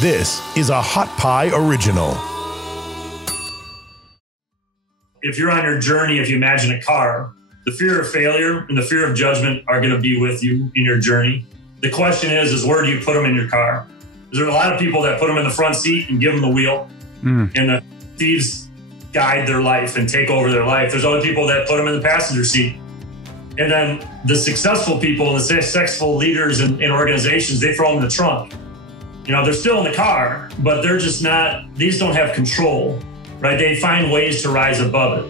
This is a Hot Pie Original. If you're on your journey, if you imagine a car, the fear of failure and the fear of judgment are going to be with you in your journey. The question is where do you put them in your car? There are a lot of people that put them in the front seat and give them the wheel, and the thieves guide their life and take over their life. There's other people that put them in the passenger seat. And then the successful people, the successful leaders in organizations, they throw them in the trunk. You know, they're still in the car, but they're just not, these don't have control, right? They find ways to rise above it.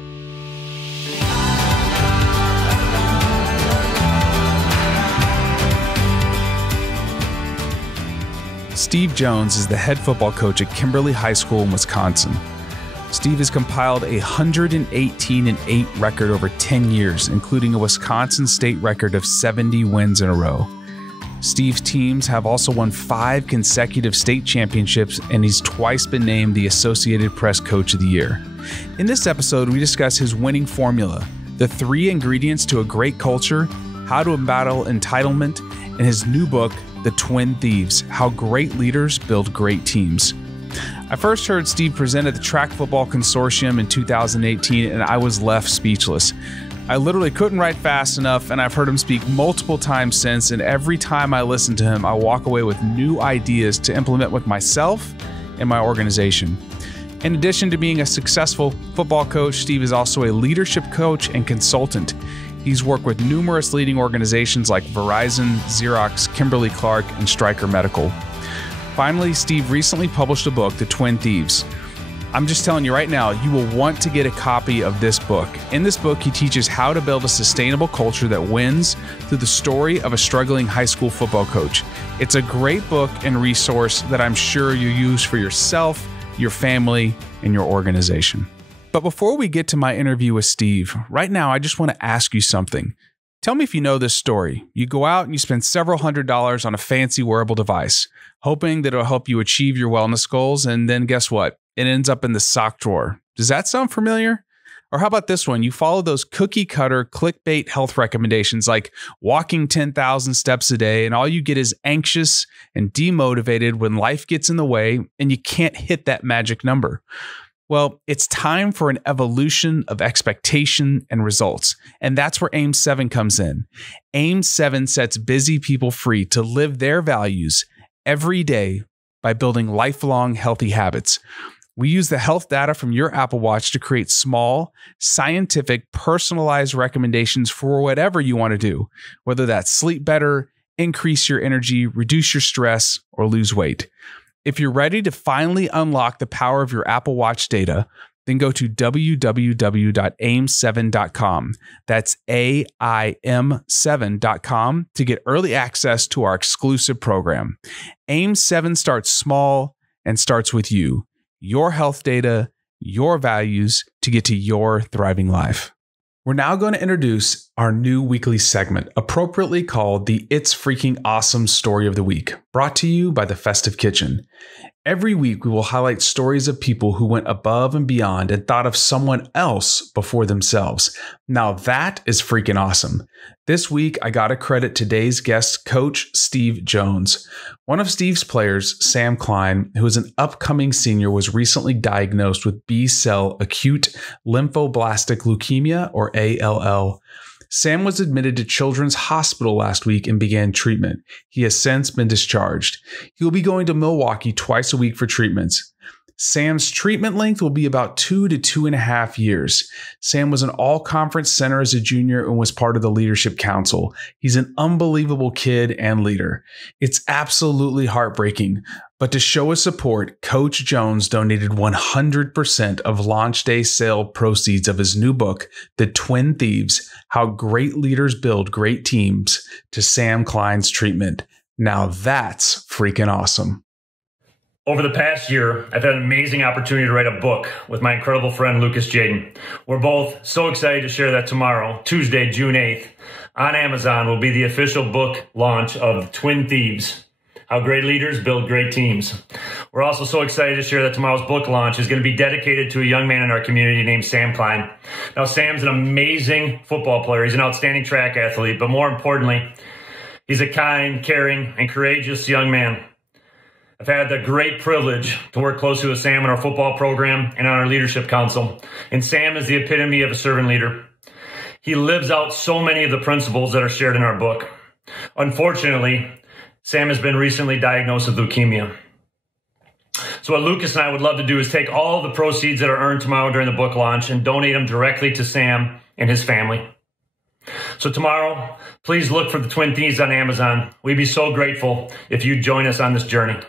Steve Jones is the head football coach at Kimberly High School in Wisconsin. Steve has compiled a 118-8 record over 10 years, including a Wisconsin state record of 70 wins in a row. Steve's teams have also won 5 consecutive state championships, and he's twice been named the Associated Press Coach of the Year. In this episode, we discuss his winning formula, the 3 ingredients to a great culture, how to battle entitlement, and his new book, The Twin Thieves, How Great Leaders Build Great Teams. I first heard Steve present at the Track Football Consortium in 2018, and I was left speechless. I literally couldn't write fast enough, and I've heard him speak multiple times since, and every time I listen to him, I walk away with new ideas to implement with myself and my organization. In addition to being a successful football coach, Steve is also a leadership coach and consultant. He's worked with numerous leading organizations like Verizon, Xerox, Kimberly-Clark, and Stryker Medical. Finally, Steve recently published a book, The Twin Thieves. I'm just telling you right now, you will want to get a copy of this book. In this book, he teaches how to build a sustainable culture that wins through the story of a struggling high school football coach. It's a great book and resource that I'm sure you use for yourself, your family, and your organization. But before we get to my interview with Steve, right now I just want to ask you something. Tell me if you know this story. You go out and you spend several $100s on a fancy wearable device, hoping that it'll help you achieve your wellness goals, and then guess what? It ends up in the sock drawer. Does that sound familiar? Or how about this one? You follow those cookie cutter clickbait health recommendations like walking 10,000 steps a day, and all you get is anxious and demotivated when life gets in the way and you can't hit that magic number. Well, it's time for an evolution of expectation and results. And that's where AIM 7 comes in. AIM 7 sets busy people free to live their values every day by building lifelong healthy habits. We use the health data from your Apple Watch to create small, scientific, personalized recommendations for whatever you want to do, whether that's sleep better, increase your energy, reduce your stress, or lose weight. If you're ready to finally unlock the power of your Apple Watch data, then go to www.aim7.com. That's AIM7.com to get early access to our exclusive program. AIM 7 starts small and starts with you, your health data, your values to get to your thriving life. We're now going to introduce our new weekly segment, appropriately called the It's Freaking Awesome Story of the Week, brought to you by the Festive Kitchen. Every week, we will highlight stories of people who went above and beyond and thought of someone else before themselves. Now that is freaking awesome. This week, I got to credit today's guest, Coach Steve Jones. One of Steve's players, Sam Klein, who is an upcoming senior, was recently diagnosed with B-cell acute lymphoblastic leukemia, or ALL. Sam was admitted to Children's Hospital last week and began treatment. He has since been discharged. He will be going to Milwaukee twice a week for treatments. Sam's treatment length will be about 2 to 2.5 years. Sam was an all-conference center as a junior and was part of the leadership council. He's an unbelievable kid and leader. It's absolutely heartbreaking, but to show his support, Coach Jones donated 100% of launch day sale proceeds of his new book, The Twin Thieves, How Great Leaders Build Great Teams, to Sam Klein's treatment. Now that's freaking awesome. Over the past year, I've had an amazing opportunity to write a book with my incredible friend, Lucas Jaden. We're both so excited to share that tomorrow, Tuesday, June 8th, on Amazon will be the official book launch of Twin Thieves, How Great Leaders Build Great Teams. We're also so excited to share that tomorrow's book launch is going to be dedicated to a young man in our community named Sam Klein. Now, Sam's an amazing football player. He's an outstanding track athlete, but more importantly, he's a kind, caring, and courageous young man. I've had the great privilege to work closely with Sam in our football program and on our leadership council. And Sam is the epitome of a servant leader. He lives out so many of the principles that are shared in our book. Unfortunately, Sam has been recently diagnosed with leukemia. So what Lucas and I would love to do is take all the proceeds that are earned tomorrow during the book launch and donate them directly to Sam and his family. So tomorrow, please look for the Twin Thieves on Amazon. We'd be so grateful if you'd join us on this journey.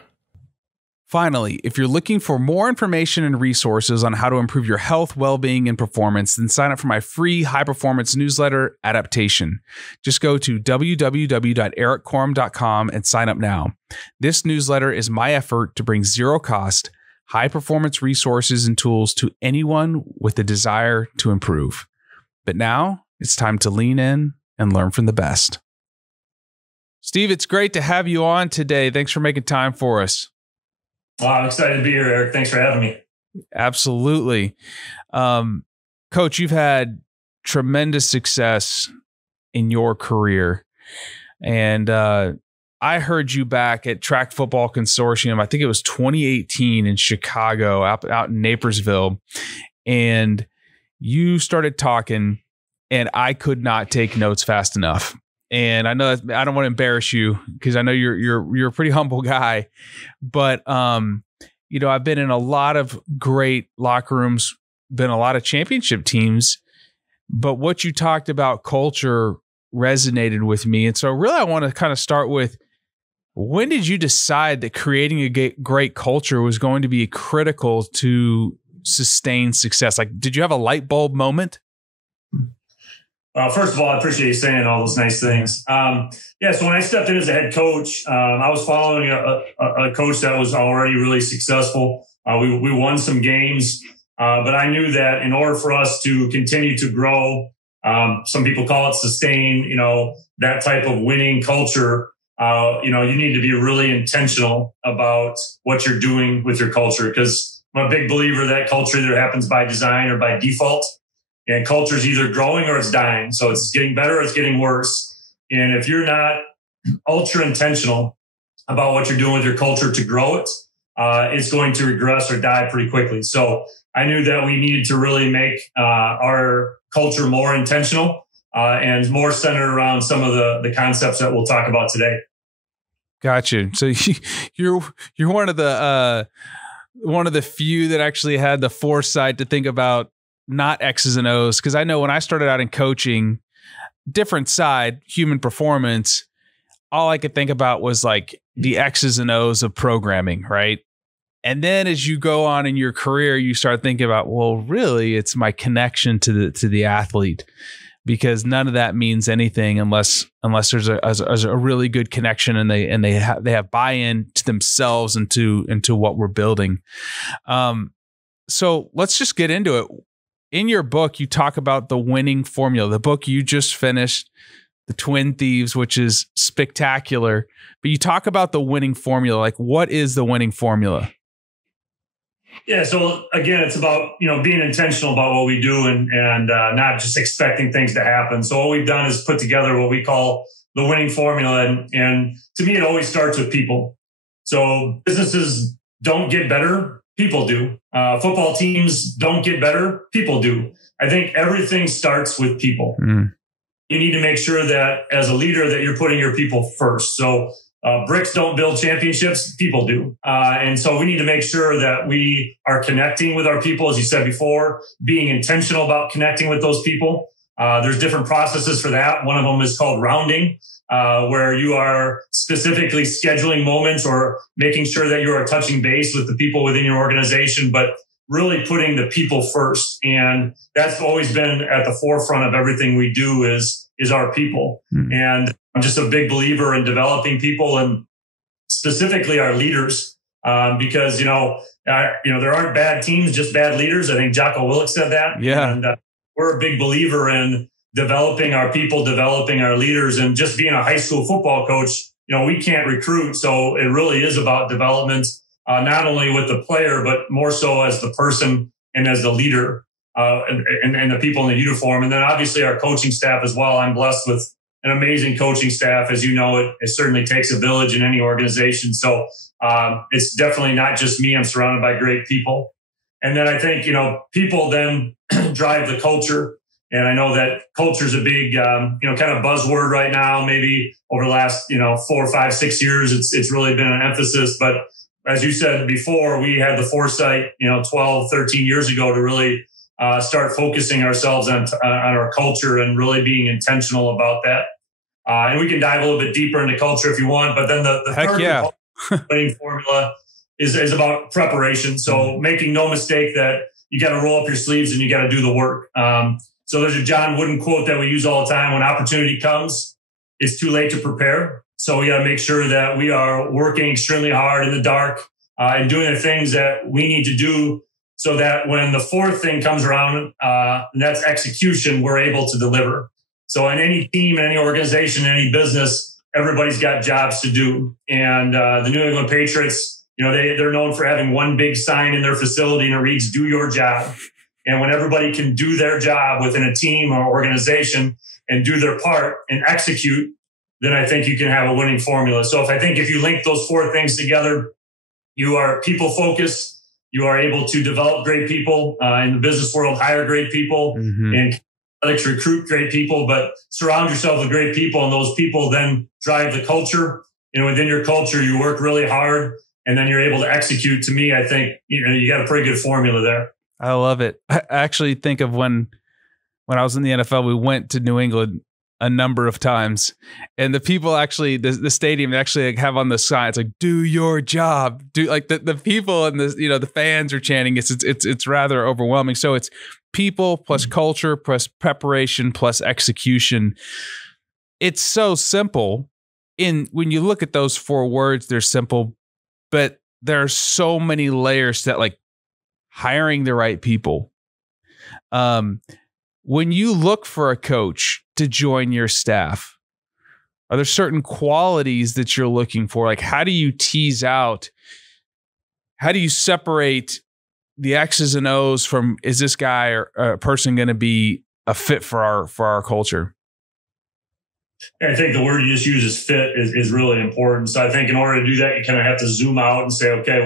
Finally, if you're looking for more information and resources on how to improve your health, well-being, and performance, then sign up for my free high-performance newsletter, Adaptation. Just go to www.erikkorm.com and sign up now. This newsletter is my effort to bring zero-cost, high-performance resources and tools to anyone with a desire to improve. But now, it's time to lean in and learn from the best. Steve, it's great to have you on today. Thanks for making time for us. I'm excited to be here, Erik. Thanks for having me. Absolutely. Coach, you've had tremendous success in your career. And I heard you back at Track Football Consortium. I think it was 2018 in Chicago, out in Napersville. And you started talking, and I could not take notes fast enough. And I know that I don't want to embarrass you because I know you're a pretty humble guy, but you know, I've been in a lot of great locker rooms, been a lot of championship teams, but what you talked about culture resonated with me. And so really I want to kind of start with, when did you decide that creating a great culture was going to be critical to sustain success? Like, did you have a light bulb moment? First of all, I appreciate you saying all those nice things. So when I stepped in as a head coach, I was following a coach that was already really successful. We won some games, but I knew that in order for us to continue to grow, some people call it sustain, you know, that type of winning culture, you need to be really intentional about what you're doing with your culture. Because I'm a big believer that culture either happens by design or by default. And culture is either growing or it's dying. So it's getting better or it's getting worse. And if you're not ultra intentional about what you're doing with your culture to grow it, it's going to regress or die pretty quickly. So I knew that we needed to really make our culture more intentional and more centered around some of the concepts that we'll talk about today. Gotcha. So you're one of the few that actually had the foresight to think about not X's and O's. Because I know when I started out in coaching, different side, human performance, all I could think about was like the X's and O's of programming, right? And then as you go on in your career, you start thinking about, well, really, it's my connection to the athlete, because none of that means anything unless there's a really good connection and they have buy-in to themselves and to what we're building. So let's just get into it. In your book, you talk about the winning formula. The book you just finished, The Twin Thieves, which is spectacular. But you talk about the winning formula. Like, what is the winning formula? Yeah. So again, it's about, being intentional about what we do and not just expecting things to happen. So what we've done is put together what we call the winning formula. And to me, it always starts with people. So businesses don't get better. People do. Football teams don't get better. People do. I think everything starts with people. Mm. You need to make sure that as a leader that you're putting your people first. So bricks don't build championships. People do. And so we need to make sure that we are connecting with our people, as you said before, being intentional about connecting with those people. There's different processes for that. One of them is called rounding, where you are specifically scheduling moments or making sure that you are touching base with the people within your organization, but really putting the people first. And that's always been at the forefront of everything we do is our people. Mm-hmm. And I'm just a big believer in developing people and specifically our leaders, because, there aren't bad teams, just bad leaders. I think Jocko Willink said that. Yeah. And we're a big believer in developing our people, developing our leaders, and just being a high school football coach, we can't recruit. So it really is about development, not only with the player, but more so as the person and as the leader, and the people in the uniform. And then obviously our coaching staff as well. I'm blessed with an amazing coaching staff. As you know, it certainly takes a village in any organization. So It's definitely not just me. I'm surrounded by great people. And then I think, people then drive the culture. And I know that culture is a big, kind of buzzword right now. Maybe over the last, 4, 5, 6 years, it's really been an emphasis. But as you said before, we had the foresight, 12, 13 years ago to really start focusing ourselves on our culture and really being intentional about that. And we can dive a little bit deeper into culture if you want. But then the third winning formula is about preparation. So making no mistake that you got to roll up your sleeves and you got to do the work. So there's a John Wooden quote that we use all the time: when opportunity comes, it's too late to prepare. So we got to make sure that we are working extremely hard in the dark and doing the things that we need to do so that when the fourth thing comes around, and that's execution, we're able to deliver. So in any team, in any organization, in any business, everybody's got jobs to do. And the New England Patriots, they're known for having one big sign in their facility and it reads, "Do your job." And when everybody can do their job within a team or organization and do their part and execute, then I think you can have a winning formula. So if you link those four things together, you are people focused, you are able to develop great people in the business world, hire great people, and recruit great people, but surround yourself with great people, and those people then drive the culture. Within your culture, you work really hard, and then you're able to execute. To me, I think you got a pretty good formula there. I love it. I actually think of when I was in the NFL, we went to New England a number of times, and the people actually, the stadium actually have on the sign, it's like, "Do your job." Do like the people and the fans are chanting. It's rather overwhelming. So it's people plus culture plus preparation plus execution. It's so simple. When you look at those four words, they're simple, but there are so many layers that, like, hiring the right people. When you look for a coach to join your staff, are there certain qualities that you're looking for? Like, how do you separate the X's and O's from, is this guy or a person going to be a fit for our culture? I think the word you just use is fit is really important. So I think in order to do that, you kind of have to zoom out and say, okay,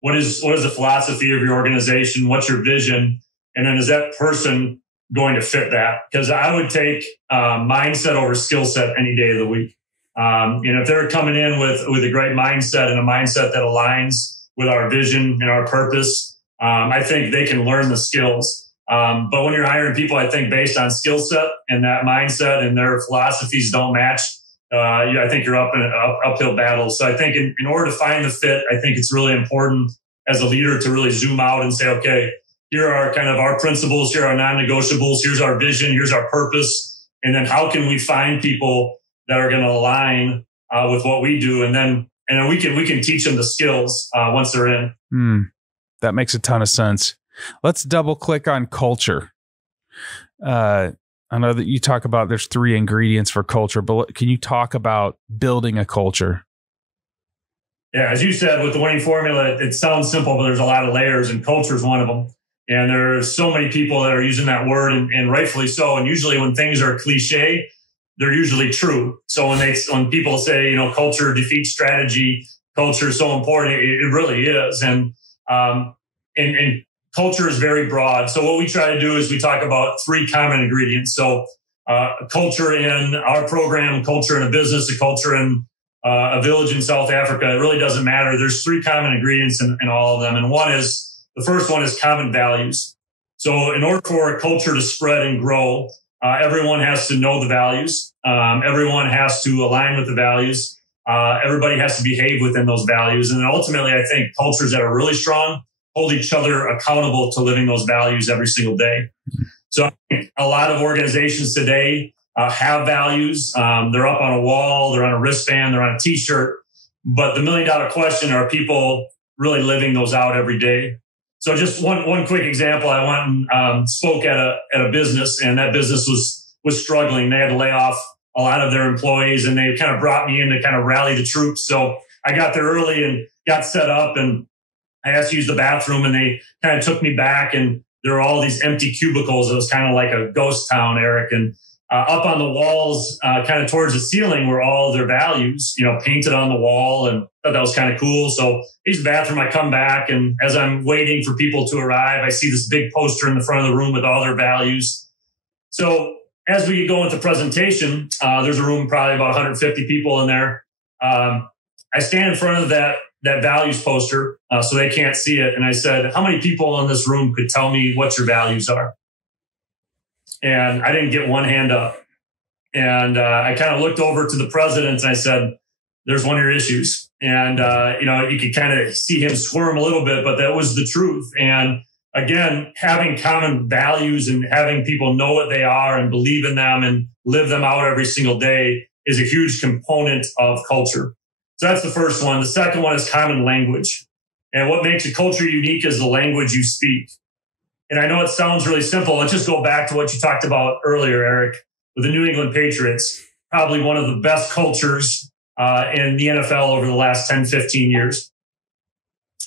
what is the philosophy of your organization? What's your vision? And then is that person going to fit that? Because I would take mindset over skill set any day of the week. If they're coming in with a great mindset and a mindset that aligns with our vision and our purpose, I think they can learn the skills. But when you're hiring people, I think based on skill set and that mindset and their philosophies don't match, I think you're up in an uphill battle. So I think in order to find the fit, I think it's really important as a leader to really zoom out and say, okay, here are kind of our principles, here are non-negotiables, here's our vision, here's our purpose. And then how can we find people that are going to align with what we do? And then we can teach them the skills once they're in. That makes a ton of sense. Let's double click on culture. I know that you talk about there's 3 ingredients for culture, but can you talk about building a culture? Yeah, as you said, with the winning formula, it sounds simple, but there's a lot of layers, and culture is one of them. And there's so many people that are using that word, and rightfully so. And usually when things are cliche, they're usually true. So when people say, culture defeats strategy, culture is so important, it really is. And culture is very broad. So what we try to do is we talk about 3 common ingredients. So culture in our program, culture in a business, a culture in a village in South Africa, it really doesn't matter. There's 3 common ingredients in all of them. And the first one is common values. So in order for a culture to spread and grow, everyone has to know the values. Everyone has to align with the values. Everybody has to behave within those values. And then ultimately, I think cultures that are really strong hold each other accountable to living those values every single day. So I think a lot of organizations today have values. They're up on a wall, they're on a wristband, they're on a t-shirt. But the $1 million question, are people really living those out every day? So just one quick example, I went and spoke at a business, and that business was struggling. They had to lay off a lot of their employees, and they kind of brought me in to kind of rally the troops. So I got there early and got set up, and I asked to use the bathroom, and they kind of took me back, and there were all these empty cubicles. It was kind of like a ghost town, Erik. And up on the walls, kind of towards the ceiling were all their values, painted on the wall, and thought that was kind of cool. So I use the bathroom, I come back, and as I'm waiting for people to arrive, I see this big poster in the front of the room with all their values. So as we go into presentation, there's a room, probably about 150 people in there. I stand in front of that values poster, so they can't see it. And I said, how many people in this room could tell me what your values are? And I didn't get one hand up. And I kind of looked over to the president and I said, there's one of your issues. And, you could kind of see him squirm a little bit, but that was the truth. And again, having common values and having people know what they are and believe in them and live them out every single day is a huge component of culture. So that's the first one. The second one is common language. And what makes a culture unique is the language you speak. And I know it sounds really simple. Let's just go back to what you talked about earlier, Erik, with the New England Patriots, probably one of the best cultures in the NFL over the last 10, 15 years.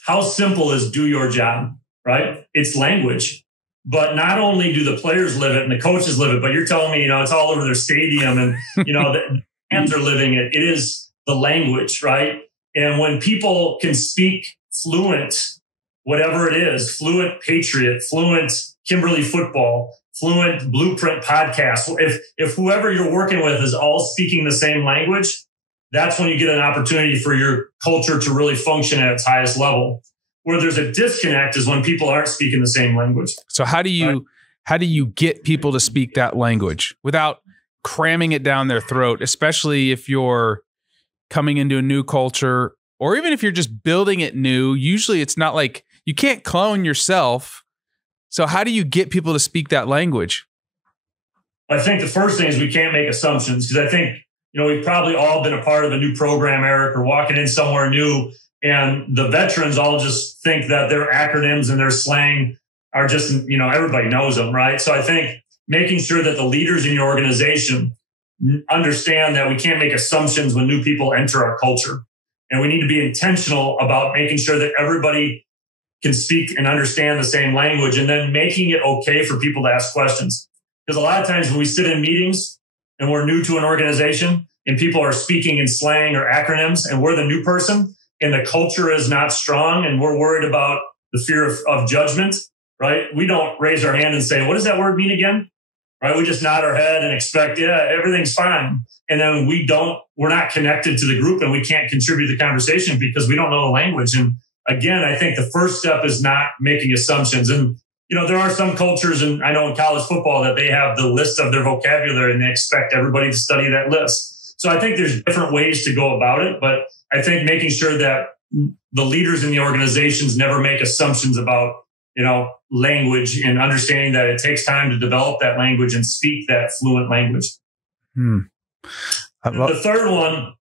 How simple is do your job, right? It's language. But not only do the players live it and the coaches live it, but you're telling me, it's all over their stadium and, the fans are living it. It is the language, right? And when people can speak fluent, whatever it is, fluent Patriot, fluent Kimberly football, fluent BluePrint podcast, if whoever you're working with is all speaking the same language, that's when you get an opportunity for your culture to really function at its highest level. Where there's a disconnect is when people aren't speaking the same language. So how do you get people to speak that language without cramming it down their throat, especially if you're coming into a new culture, or even if you're just building it new? Usually it's not like you can't clone yourself. So how do you get people to speak that language? I think the first thing is we can't make assumptions, because I think, we've probably all been a part of a new program, Erik, or walking in somewhere new, and the veterans all just think that their acronyms and their slang are just, everybody knows them, right? So I think making sure that the leaders in your organization understand that we can't make assumptions when new people enter our culture. And we need to be intentional about making sure that everybody can speak and understand the same language, and then making it okay for people to ask questions. Because a lot of times when we sit in meetings and we're new to an organization and people are speaking in slang or acronyms and we're the new person and the culture is not strong and we're worried about the fear of judgment, right? We don't raise our hand and say, what does that word mean again? Right? We just nod our head and expect, everything's fine. And then we're not connected to the group and we can't contribute to the conversation because we don't know the language. And again, I think the first step is not making assumptions. And, there are some cultures, and I know in college football, that they have the list of their vocabulary and they expect everybody to study that list. So I think there's different ways to go about it, but I think making sure that the leaders in the organizations never make assumptions about, language, and understanding that it takes time to develop that language and speak that fluent language. The third one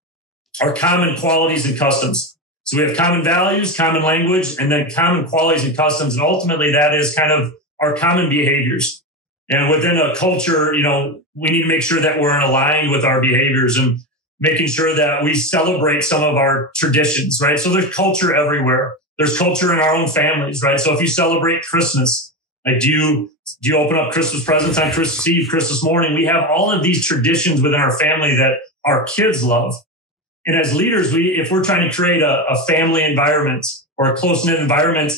are common qualities and customs. So we have common values, common language, and then common qualities and customs. And ultimately that is kind of our common behaviors. And within a culture, we need to make sure that we're aligned with our behaviors and making sure that we celebrate some of our traditions, right? So there's culture everywhere. There's culture in our own families, right? So if you celebrate Christmas, like do you open up Christmas presents on Christmas Eve, Christmas morning? We have all of these traditions within our family that our kids love. And as leaders, if we're trying to create a family environment or a close-knit environment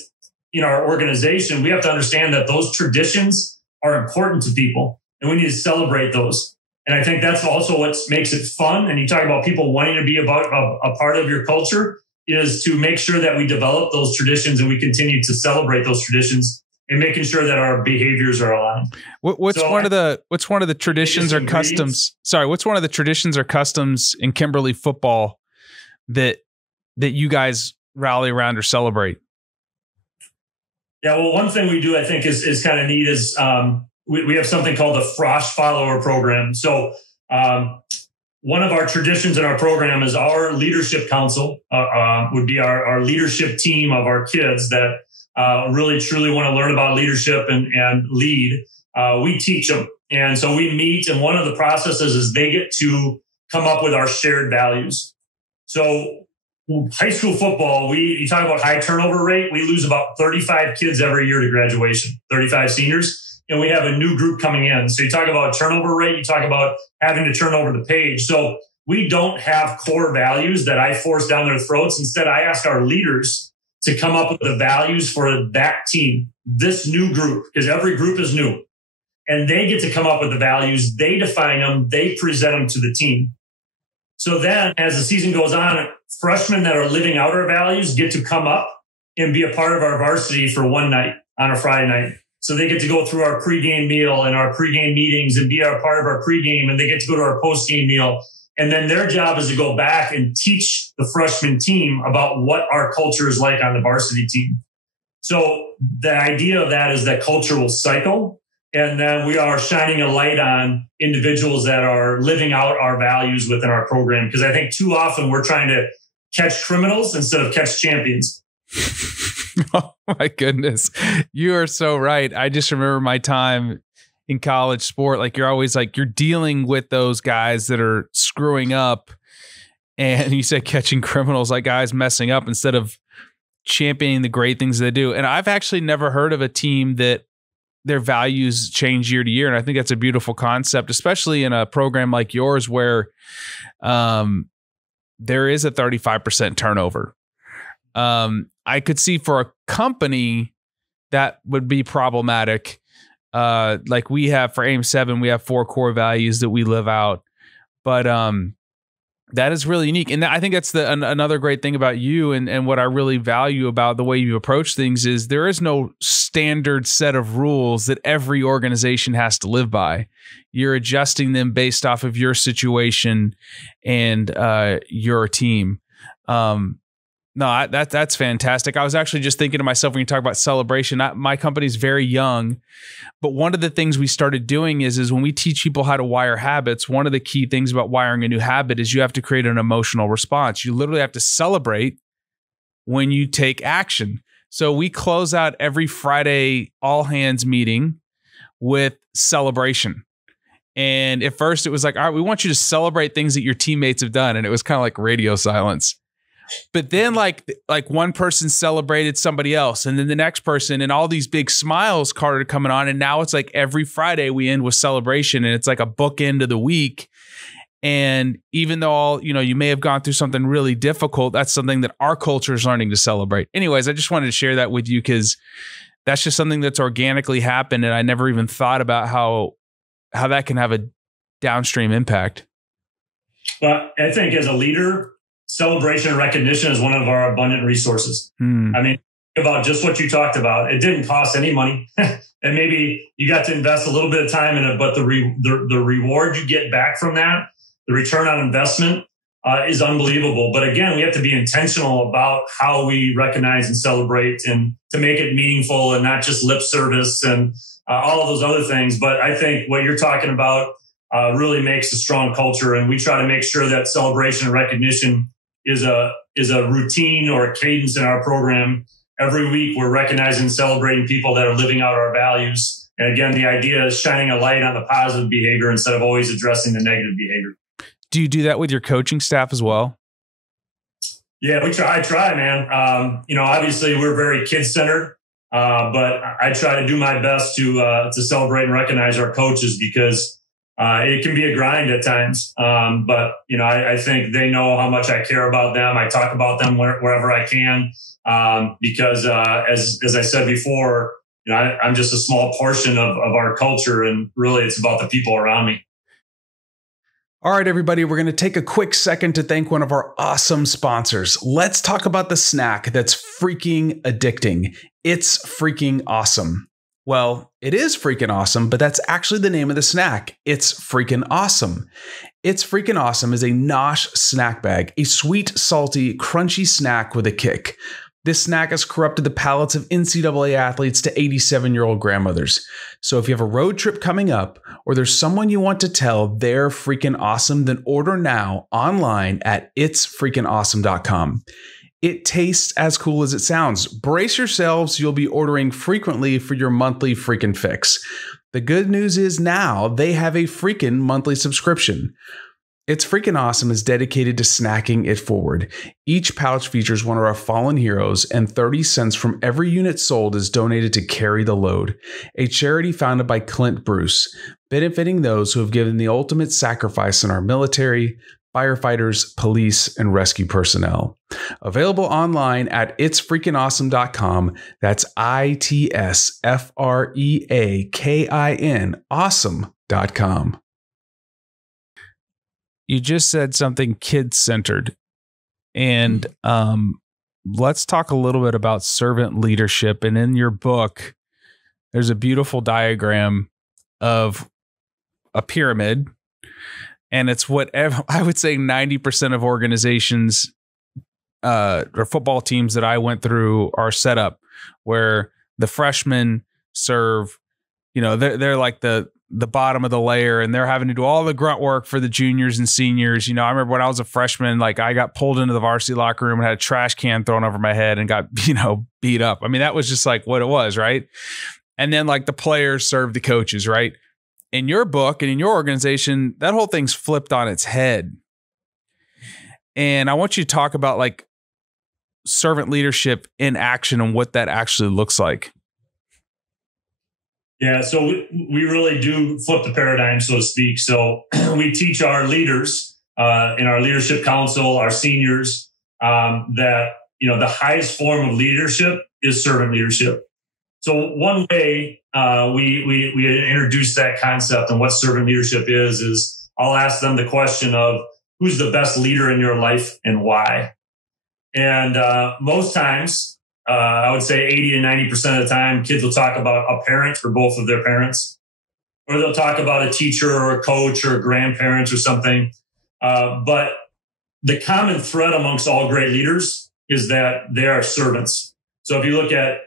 in our organization, we have to understand that those traditions are important to people and we need to celebrate those. And I think that's also what makes it fun. And you talk about people wanting to be a part of your culture, is to make sure that we develop those traditions and we continue to celebrate those traditions and making sure that our behaviors are aligned. What's one of the traditions or customs? Sorry, what's one of the traditions or customs in Kimberly football that you guys rally around or celebrate? Yeah, well, one thing we do, I think, is kind of neat is we have something called the Frosh Follower Program. So one of our traditions in our program is our leadership council would be our leadership team of our kids that really truly want to learn about leadership and lead. We teach them. And so we meet, and one of the processes is they get to come up with our shared values. So high school football, you talk about high turnover rate. We lose about 35 kids every year to graduation, 35 seniors. and we have a new group coming in. So you talk about turnover rate, you talk about having to turn over the page. So we don't have core values that I force down their throats. Instead, I ask our leaders to come up with the values for that team, this new group, because every group is new. And they get to come up with the values. They define them. They present them to the team. So then as the season goes on, freshmen that are living out our values get to come up and be a part of our varsity for one night on a Friday night. So they get to go through our pregame meal and our pregame meetings and be a part of our pregame, and they get to go to our postgame meal. And then their job is to go back and teach the freshman team about what our culture is like on the varsity team. So the idea of that is that culture will cycle, and then we are shining a light on individuals that are living out our values within our program. Because I think too often we're trying to catch criminals instead of catch champions. Oh my goodness. You are so right. I just remember my time in college sport. Like, you're always like, you're dealing with those guys that are screwing up. And you said catching criminals, like guys messing up, instead of championing the great things they do. And I've actually never heard of a team that their values change year to year. And I think that's a beautiful concept, especially in a program like yours where there is a 35% turnover. I could see for a company that would be problematic. Like we have for AIM 7, we have 4 core values that we live out. But that is really unique. And I think that's another great thing about you, and what I really value about the way you approach things is there is no standard set of rules that every organization has to live by. You're adjusting them based off of your situation and your team. No, that's fantastic. I was actually just thinking to myself when you talk about celebration, my company's very young, but one of the things we started doing is when we teach people how to wire habits, one of the key things about wiring a new habit is you have to create an emotional response. You literally have to celebrate when you take action. So we close out every Friday all hands meeting with celebration. And at first it was like, all right, we want you to celebrate things that your teammates have done. And it was kind of like radio silence. But then like one person celebrated somebody else, and then the next person, and all these big smiles started coming on. And now it's like every Friday we end with celebration, and it's like a bookend of the week. And even though you may have gone through something really difficult, that's something that our culture is learning to celebrate. Anyways, I just wanted to share that with you because that's just something that's organically happened, and I never even thought about how that can have a downstream impact. Well, I think as a leader, celebration and recognition is one of our abundant resources. I mean, think about just what you talked about. It didn't cost any money. And maybe you got to invest a little bit of time in it, but the reward you get back from that, the return on investment is unbelievable. But again, we have to be intentional about how we recognize and celebrate, and to make it meaningful and not just lip service and all of those other things. But I think what you're talking about really makes a strong culture. And we try to make sure that celebration and recognition is a routine or a cadence in our program. Every week, we're recognizing and celebrating people that are living out our values. And again, the idea is shining a light on the positive behavior instead of always addressing the negative behavior. Do you do that with your coaching staff as well? Yeah, I try, man. Obviously we're very kid-centered, but I try to do my best to celebrate and recognize our coaches, because it can be a grind at times. But I think they know how much I care about them. I talk about them wherever I can, because as I said before, I'm just a small portion of our culture, and really it's about the people around me. All right, everybody, we're going to take a quick second to thank one of our awesome sponsors. Let's talk about the snack that's freaking addicting. It's freaking awesome. Well, it is freaking awesome, but that's actually the name of the snack. It's freaking awesome. It's freaking awesome is a Nosh snack bag, a sweet, salty, crunchy snack with a kick. This snack has corrupted the palates of NCAA athletes to 87-year-old grandmothers. So if you have a road trip coming up, or there's someone you want to tell they're freaking awesome, then order now online at itsfreakingawesome.com. It tastes as cool as it sounds. Brace yourselves, you'll be ordering frequently for your monthly freaking fix. The good news is now they have a freaking monthly subscription. It's Freaking Awesome is dedicated to snacking it forward. Each pouch features one of our fallen heroes, and 30 cents from every unit sold is donated to Carry the Load, a charity founded by Clint Bruce, benefiting those who have given the ultimate sacrifice in our military, firefighters, police, and rescue personnel. Available online at itsfreakingawesome.com. That's ITSFREAKIN awesome.com. You just said something kid-centered. And let's talk a little bit about servant leadership. And in your book, there's a beautiful diagram of a pyramid. And it's what I would say 90% of organizations or football teams that I went through are set up, where the freshmen serve, they're like the bottom of the layer, and they're having to do all the grunt work for the juniors and seniors. I remember when I was a freshman, like I got pulled into the varsity locker room and had a trash can thrown over my head and got, beat up. I mean, that was just like what it was, right? And then like the players serve the coaches, right? In your book and in your organization, that whole thing's flipped on its head. And I want you to talk about like servant leadership in action and what that actually looks like. Yeah, so we really do flip the paradigm, so to speak. So we teach our leaders in our leadership council, our seniors, that the highest form of leadership is servant leadership. So one way we introduce that concept and what servant leadership is I'll ask them the question of who's the best leader in your life and why. And most times, I would say 80 to 90% of the time, kids will talk about a parent or both of their parents, or they'll talk about a teacher or a coach or a grandparent or something. But the common thread amongst all great leaders is that they are servants. So if you look at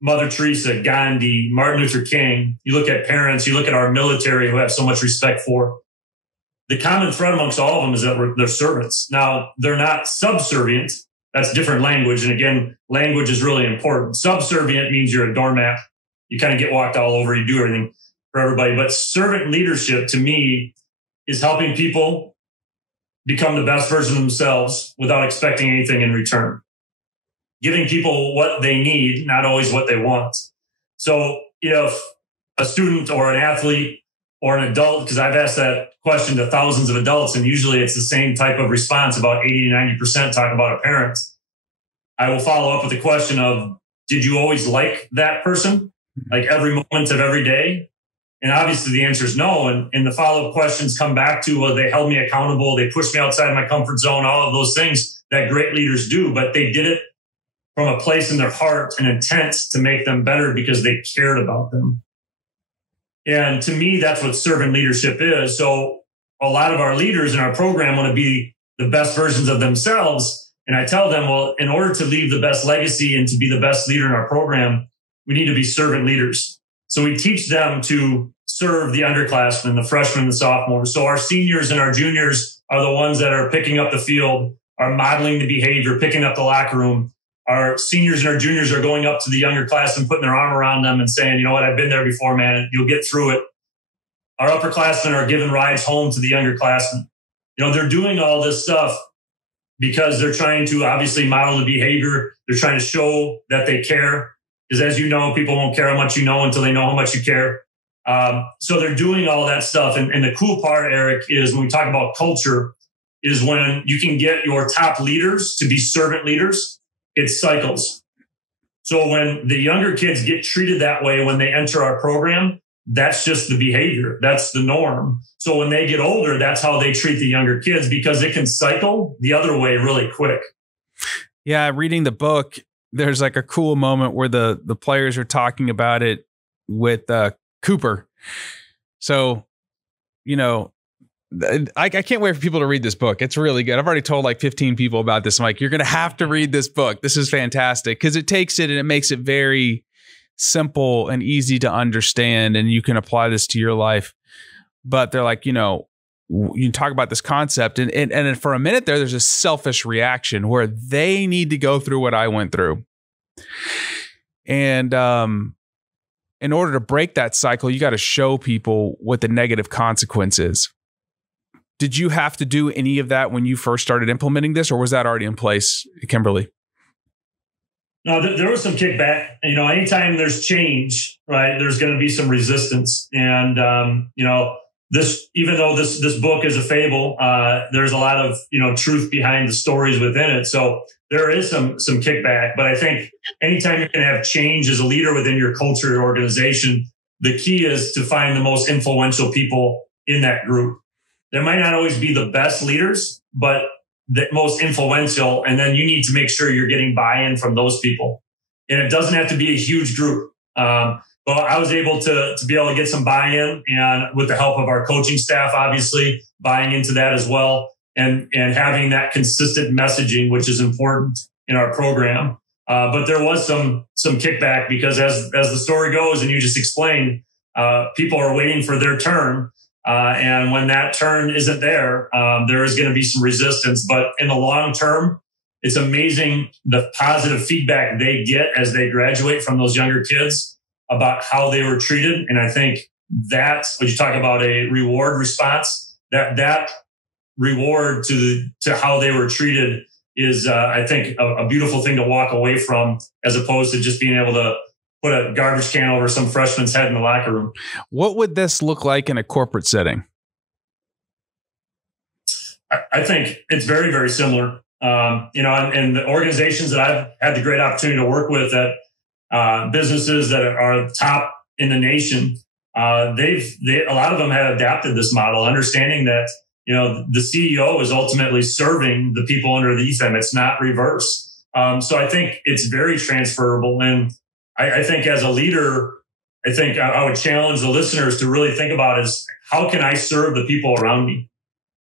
Mother Teresa, Gandhi, Martin Luther King, you look at parents, you look at our military who I have so much respect for, the common thread amongst all of them is that they're servants. Now, they're not subservient. That's different language. And again, language is really important. Subservient means you're a doormat. You kind of get walked all over. You do everything for everybody. But servant leadership to me is helping people become the best version of themselves without expecting anything in return. Giving people what they need, not always what they want. So, if a student or an athlete or an adult, because I've asked that question to thousands of adults, and usually it's the same type of response, about 80 to 90% talk about a parent. I will follow up with the question of, did you always like that person? Like every moment of every day? And obviously the answer is no. And the follow-up questions come back to, well, they held me accountable. They pushed me outside my comfort zone, all of those things that great leaders do, but they did it from a place in their heart and intent to make them better because they cared about them. And to me, that's what servant leadership is. So a lot of our leaders in our program want to be the best versions of themselves. And I tell them, well, in order to leave the best legacy and to be the best leader in our program, we need to be servant leaders. So we teach them to serve the underclassmen, the freshmen, the sophomores. So our seniors and our juniors are the ones that are picking up the field, are modeling the behavior, picking up the locker room. Our seniors and our juniors are going up to the younger class and putting their arm around them and saying, you know what, I've been there before, man. You'll get through it. Our upperclassmen are giving rides home to the younger classmen. They're doing all this stuff because they're trying to obviously model the behavior. They're trying to show that they care. Because as you know, people won't care how much you know until they know how much you care. So they're doing all that stuff. And the cool part, Erik, is when we talk about culture, is when you can get your top leaders to be servant leaders. It cycles. So when the younger kids get treated that way when they enter our program, that's just the behavior. That's the norm. So when they get older, that's how they treat the younger kids, because it can cycle the other way really quick. Yeah, reading the book, there's like a cool moment where the players are talking about it with Cooper. So, I can't wait for people to read this book. It's really good. I've already told like 15 people about this. I'm like, you're going to have to read this book. This is fantastic because it takes it and it makes it very simple and easy to understand. And you can apply this to your life. But they're like, you talk about this concept and for a minute there's a selfish reaction where they need to go through what I went through. And in order to break that cycle, you got to show people what the negative consequence is. Did you have to do any of that when you first started implementing this, or was that already in place, Kimberly? No, there was some kickback. Anytime there's change, right, there's going to be some resistance. And, even though this book is a fable, there's a lot of, truth behind the stories within it. So there is some kickback. But I think anytime you can have change as a leader within your culture or organization, the key is to find the most influential people in that group. There might not always be the best leaders, but the most influential. And then you need to make sure you're getting buy-in from those people. And it doesn't have to be a huge group. But I was able to be able to get some buy-in, and with the help of our coaching staff, obviously buying into that as well, and having that consistent messaging, which is important in our program. But there was some kickback because as the story goes, and you just explained, people are waiting for their turn. And when that turn isn't there, there is going to be some resistance. But in the long term, it's amazing the positive feedback they get as they graduate from those younger kids about how they were treated. And I think that's when you talk about a reward response, that reward to how they were treated is, I think, a beautiful thing to walk away from, as opposed to just being able to put a garbage can over some freshman's head in the locker room. What would this look like in a corporate setting? I think it's very, very similar. And the organizations that I've had the great opportunity to work with, that businesses that are top in the nation, a lot of them have adapted this model, understanding that, the CEO is ultimately serving the people underneath them. It's not reverse. So I think it's very transferable. And I think as a leader, I would challenge the listeners to really think about is, how can I serve the people around me?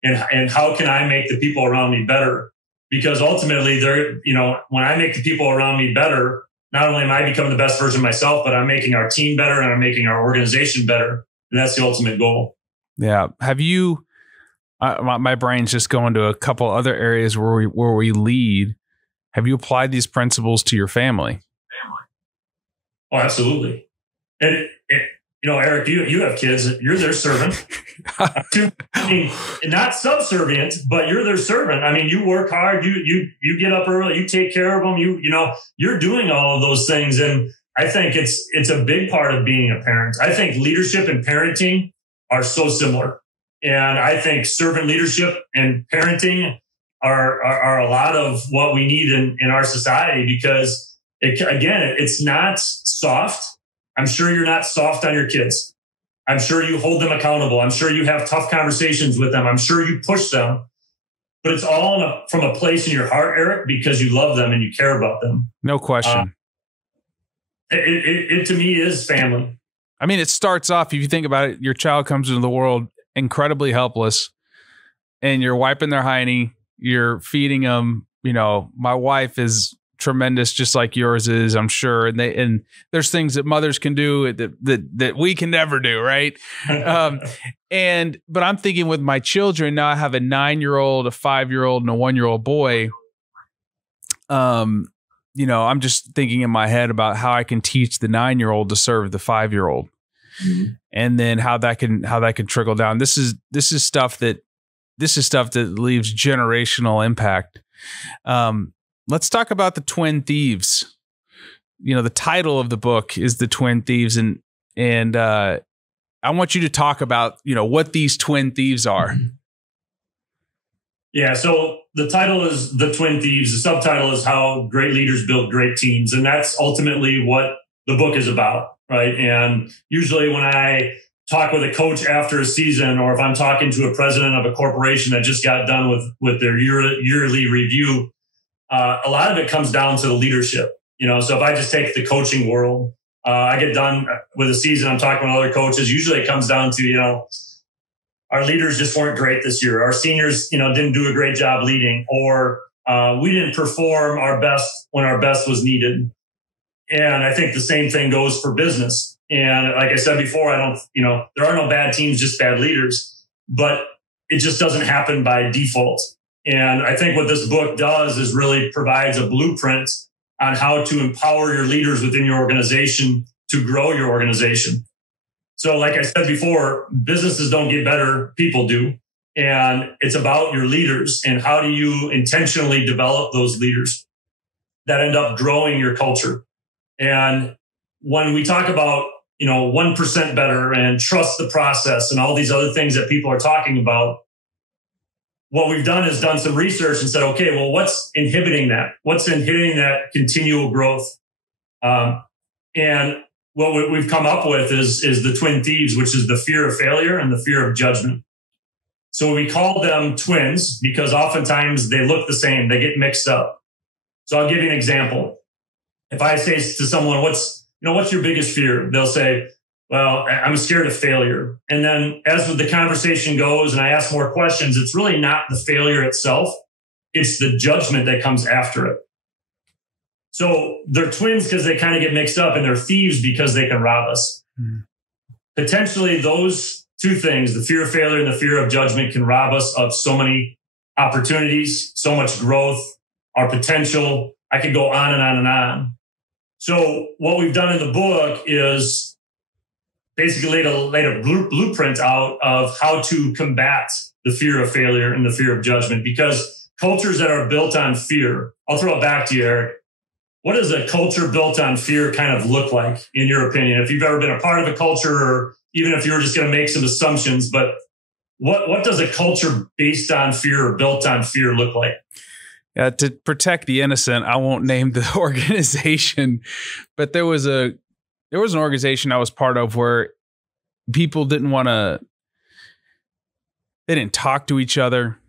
And how can I make the people around me better? Because ultimately when I make the people around me better, not only am I becoming the best version of myself, but I'm making our team better and I'm making our organization better. And that's the ultimate goal. Yeah. Have you, my brain's just going to a couple other areas where we lead. Have you applied these principles to your family? Oh, absolutely. And Erik, you have kids. You're their servant. Not subservient, but you're their servant. I mean, you work hard. You get up early. You take care of them. You're doing all of those things. And I think it's a big part of being a parent. I think leadership and parenting are so similar. And I think servant leadership and parenting are a lot of what we need in our society, because it's not soft. I'm sure you're not soft on your kids. I'm sure you hold them accountable. I'm sure you have tough conversations with them. I'm sure you push them, but it's all from a place in your heart, Erik, because you love them and you care about them. No question. It to me is family. I mean, it starts off, if you think about it, your child comes into the world incredibly helpless, and you're wiping their hiney, you're feeding them. My wife is tremendous, just like yours is, I'm sure. And there's things that mothers can do that we can never do, right? But I'm thinking with my children now, I have a 9-year-old, a 5-year-old, and a 1-year-old boy. I'm just thinking in my head about how I can teach the 9-year-old to serve the 5-year-old, and then how that can trickle down. This is stuff that leaves generational impact. Let's talk about the Twin Thieves. The title of the book is The Twin Thieves, and I want you to talk about what these Twin Thieves are. Yeah, so the title is The Twin Thieves. The subtitle is How Great Leaders Build Great Teams, and that's ultimately what the book is about, right? And usually when I talk with a coach after a season, or if I'm talking to a president of a corporation that just got done with their yearly review, a lot of it comes down to the leadership. So if I just take the coaching world, I get done with a season, I'm talking with other coaches. Usually it comes down to, our leaders just weren't great this year. Our seniors, didn't do a great job leading, or we didn't perform our best when our best was needed. And I think the same thing goes for business. And like I said before, there are no bad teams, just bad leaders, but it just doesn't happen by default. And I think what this book does is really provides a blueprint on how to empower your leaders within your organization to grow your organization. So like I said before, businesses don't get better, people do. And it's about your leaders and how do you intentionally develop those leaders that end up growing your culture. And when we talk about, 1% better and trust the process and all these other things that people are talking about, what we've done is done some research and said, okay, well, what's inhibiting that? What's inhibiting that continual growth? And what we've come up with is the Twin Thieves, which is the fear of failure and the fear of judgment. So we call them twins because oftentimes they look the same. They get mixed up. So I'll give you an example. If I say to someone, what's your biggest fear? They'll say, well, I'm scared of failure. And then as the conversation goes and I ask more questions, it's really not the failure itself. It's the judgment that comes after it. So they're twins because they kind of get mixed up, and they're thieves because they can rob us. Potentially those two things, the fear of failure and the fear of judgment, can rob us of so many opportunities, so much growth, our potential. I could go on and on and on. So what we've done in the book is basically laid a blueprint out of how to combat the fear of failure and the fear of judgment, because cultures that are built on fear, I'll throw it back to you, Erik. What does a culture built on fear kind of look like, in your opinion? If you've ever been a part of a culture, or even if you were just going to make some assumptions, but what does a culture based on fear or built on fear look like? To protect the innocent, I won't name the organization, but there was an organization I was part of where people they didn't talk to each other.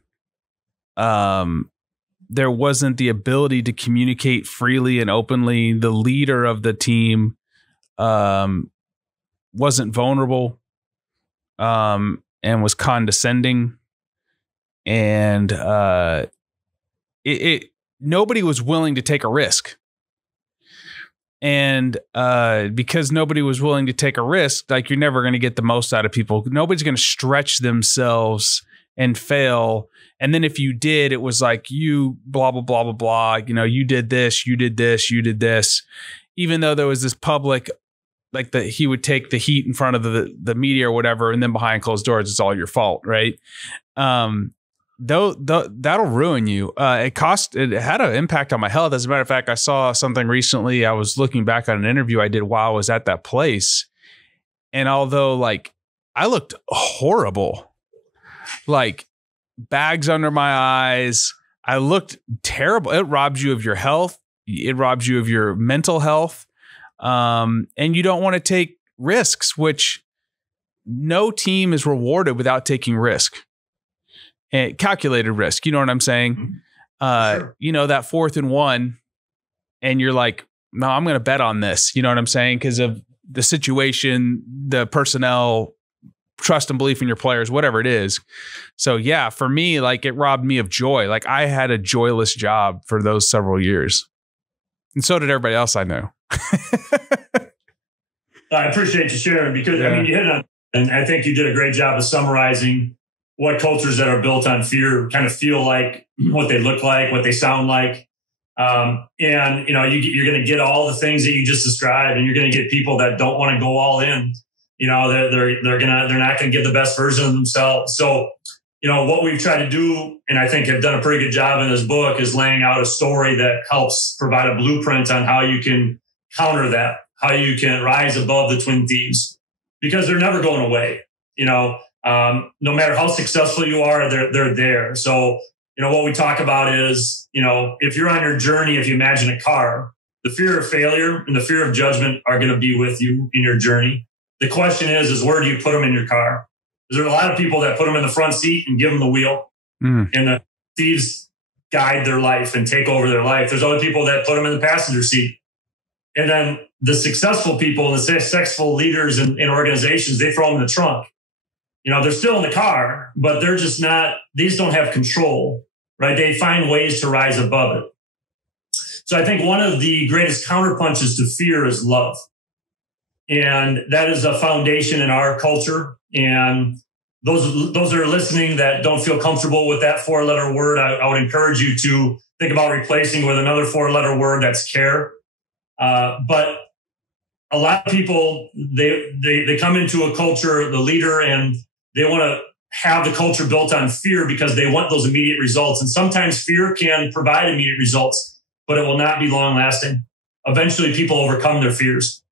There wasn't the ability to communicate freely and openly. The leader of the team wasn't vulnerable and was condescending. And nobody was willing to take a risk. And because nobody was willing to take a risk, like, you're never going to get the most out of people. Nobody's going to stretch themselves and fail. And then if you did, it was like, you blah, blah, blah, blah, blah. You did this, you did this, you did this. Even though there was this public, like, he would take the heat in front of the media or whatever, and then behind closed doors, it's all your fault, right? That'll ruin you. It had an impact on my health. As a matter of fact, I saw something recently. I was looking back on an interview I did while I was at that place. And although, like, I looked horrible, like, bags under my eyes, I looked terrible. It robs you of your health. It robs you of your mental health. And you don't want to take risks, which no team is rewarded without taking risk. And calculated risk. You know what I'm saying? Sure. That 4th and 1, and you're like, no, I'm going to bet on this. You know what I'm saying? Because of the situation, the personnel, trust and belief in your players, whatever it is. So yeah, for me, like, it robbed me of joy. Like, I had a joyless job for those several years. And so did everybody else I know. I appreciate you sharing, because you hit on, and I think you did a great job of summarizing what cultures that are built on fear kind of feel like, what they look like, what they sound like. And you're going to get all the things that you just described, and you're going to get people that don't want to go all in. They're not going to get the best version of themselves. So, what we've tried to do, and I think have done a pretty good job in this book, is laying out a story that helps provide a blueprint on how you can counter that, how you can rise above the Twin Thieves, because they're never going away. No matter how successful you are, they're there. So, what we talk about is, if you're on your journey, if you imagine a car, the fear of failure and the fear of judgment are going to be with you in your journey. The question is where do you put them in your car? There are a lot of people that put them in the front seat and give them the wheel, and the thieves guide their life and take over their life. There's other people that put them in the passenger seat. And then the successful people and the successful leaders in organizations, they throw them in the trunk. They're still in the car, but they're just not, these don't have control, right? They find ways to rise above it. So I think one of the greatest counterpunches to fear is love. And that is a foundation in our culture. And those that are listening that don't feel comfortable with that 4-letter word, I would encourage you to think about replacing with another 4-letter word, that's care. But a lot of people, they come into a culture, the leader, and they want to have the culture built on fear because they want those immediate results. And sometimes fear can provide immediate results, but it will not be long lasting. Eventually people overcome their fears.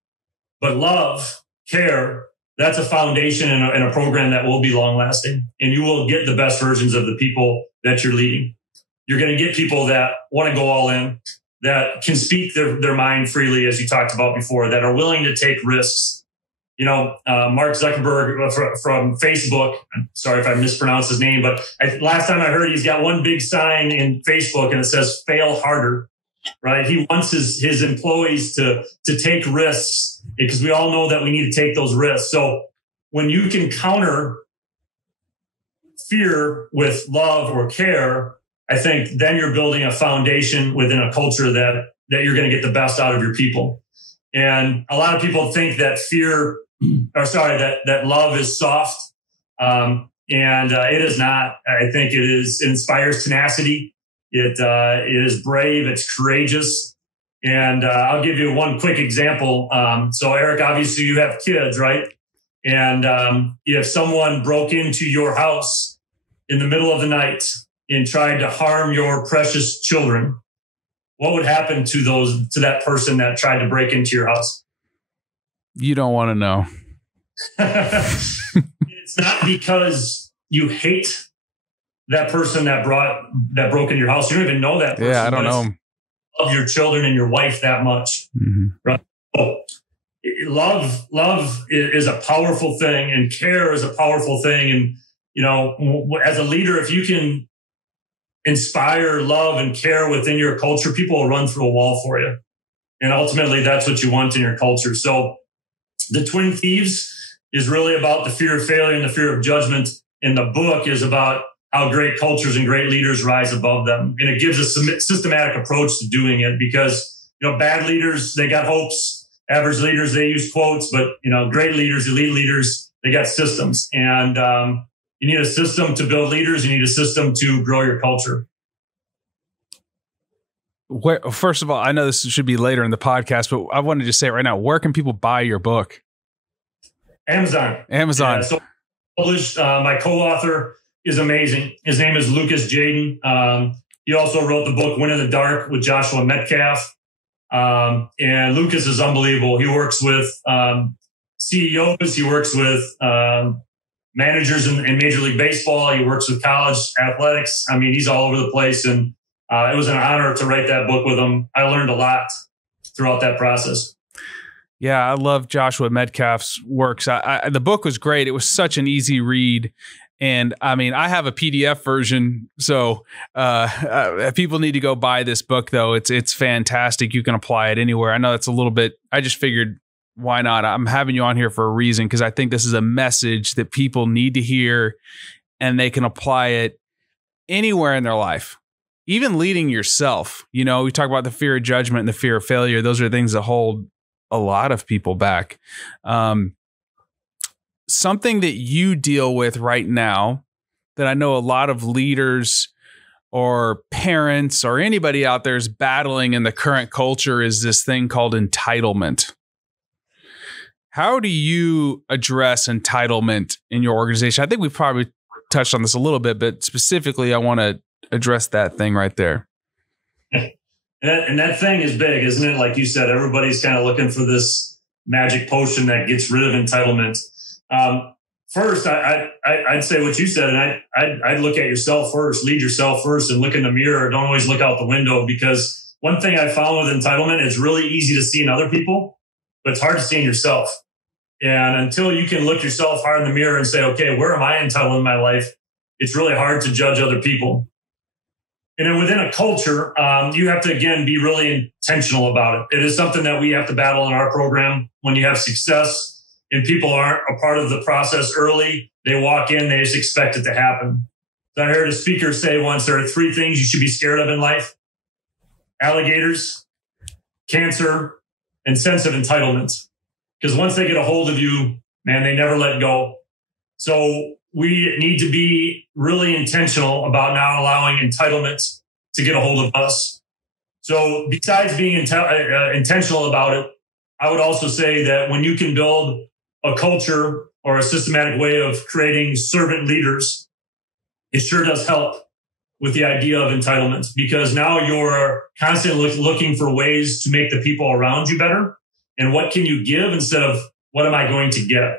But love, care, that's a foundation in a program that will be long lasting. And you will get the best versions of the people that you're leading. You're going to get people that want to go all in, that can speak their mind freely, as you talked about before, that are willing to take risks. You know, Mark Zuckerberg from Facebook, I'm sorry if I mispronounced his name, but last time I heard, he's got one big sign in Facebook and it says fail harder, right? He wants his employees to take risks because we all know that we need to take those risks. So when you can counter fear with love or care, I think then you're building a foundation within a culture that you're going to get the best out of your people. And a lot of people think that that love is soft. And it is not. I think it inspires tenacity. It is brave. It's courageous. And I'll give you one quick example. So Erik, obviously you have kids, right? And if someone broke into your house in the middle of the night and tried to harm your precious children, what would happen to that person that tried to break into your house? You don't want to know. It's not because you hate that person that broke into your house. You don't even know that person. Yeah, I don't know. Love your children and your wife that much. Mm-hmm. Right? So, love is a powerful thing, and care is a powerful thing. And, you know, as a leader, if you can inspire love and care within your culture, people will run through a wall for you. And ultimately, that's what you want in your culture. So the Twin Thieves is really about the fear of failure and the fear of judgment. And the book is about how great cultures and great leaders rise above them. And it gives a systematic approach to doing it because, you know, bad leaders, they got hopes. Average leaders, they use quotes, but, you know, great leaders, elite leaders, they got systems. And you need a system to build leaders. You need a system to grow your culture. First of all, I know this should be later in the podcast, but I wanted to say it right now. Where can people buy your book? Amazon. So published. My co-author is amazing. His name is Lucas Jaden. He also wrote the book Win in the Dark with Joshua Metcalf. And Lucas is unbelievable. He works with CEOs. He works with managers in Major League Baseball. He works with college athletics. I mean, he's all over the place. And it was an honor to write that book with him. I learned a lot throughout that process. Yeah, I love Joshua Metcalf's works. The book was great. It was such an easy read. And I mean, I have a PDF version, so people need to go buy this book, though. It's fantastic. You can apply it anywhere. I know it's a little bit, I just figured, why not? I'm having you on here for a reason, because I think this is a message that people need to hear, and they can apply it anywhere in their life. Even leading yourself. You know, we talk about the fear of judgment and the fear of failure. Those are things that hold a lot of people back. Something that you deal with right now that I know a lot of leaders or parents or anybody out there is battling in the current culture is this thing called entitlement. How do you address entitlement in your organization? I think we've probably touched on this a little bit, but specifically I want to address that thing right there. And that thing is big, isn't it? Like you said, everybody's kind of looking for this magic potion that gets rid of entitlement. First, I'd say what you said, and I'd look at yourself first, lead yourself first, and look in the mirror. Don't always look out the window, because one thing I found with entitlement, it's really easy to see in other people, but it's hard to see in yourself. And until you can look yourself hard in the mirror and say, okay, where am I entitled in my life? It's really hard to judge other people. And then within a culture, you have to, again, be really intentional about it. It is something that we have to battle in our program. When you have success and people aren't a part of the process early, they walk in, they just expect it to happen. So I heard a speaker say once, there are 3 things you should be scared of in life: alligators, cancer, and sense of entitlement. Because once they get a hold of you, man, they never let go. So we need to be really intentional about not allowing entitlement to get a hold of us. So besides being intentional about it, I would also say that when you can build a culture or a systematic way of creating servant leaders, it sure does help with the idea of entitlement, because now you're constantly looking for ways to make the people around you better. And what can you give instead of what am I going to get?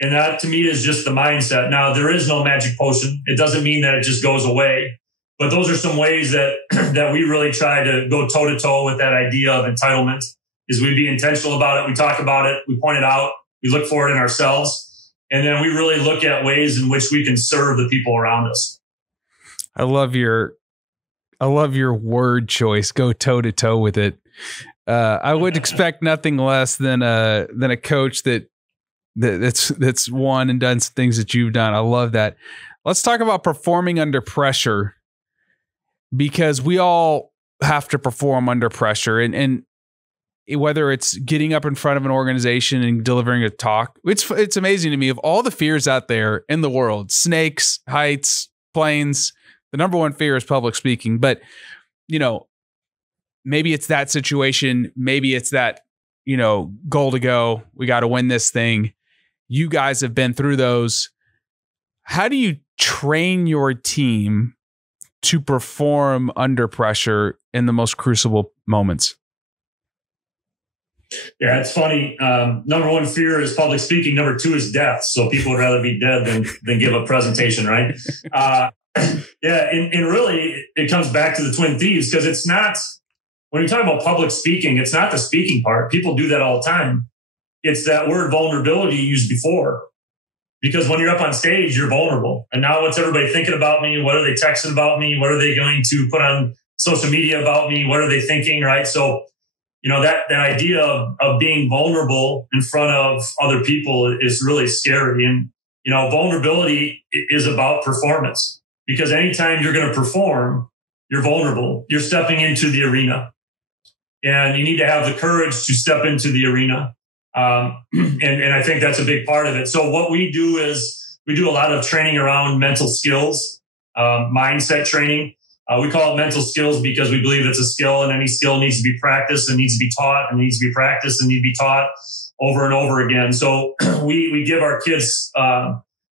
And that to me is just the mindset. Now, there is no magic potion. It doesn't mean that it just goes away. But those are some ways that, that we really try to go toe to toe with that idea of entitlement, is we be intentional about it. We talk about it. We point it out. We look for it in ourselves. And then we really look at ways in which we can serve the people around us. I love your word choice. Go toe to toe with it. I would expect nothing less than a coach that's won and done some things that you've done. I love that. Let's talk about performing under pressure, because we all have to perform under pressure, and whether it's getting up in front of an organization and delivering a talk. It's amazing to me, of all the fears out there in the world, snakes, heights, planes, the number one fear is public speaking. But, maybe it's that situation. Maybe it's that, goal to go. We got to win this thing. You guys have been through those. How do you train your team to perform under pressure in the most crucible moments? Yeah, it's funny. Number one fear is public speaking. Number two is death. So people would rather be dead than give a presentation, right? Yeah, and really it comes back to the Twin Thieves, because it's not, when you talk about public speaking, it's not the speaking part. People do that all the time. It's that word vulnerability used before. Because when you're up on stage, you're vulnerable. And now what's everybody thinking about me? What are they texting about me? What are they going to put on social media about me? What are they thinking, right? So, that idea of being vulnerable in front of other people is really scary. And, vulnerability is about performance, because anytime you're going to perform, you're vulnerable. You're stepping into the arena, and you need to have the courage to step into the arena. And I think that's a big part of it. So what we do is we do a lot of training around mental skills, mindset training. We call it mental skills because we believe it's a skill, and any skill needs to be practiced and needs to be taught and needs to be practiced and need to be taught over and over again. So we give our kids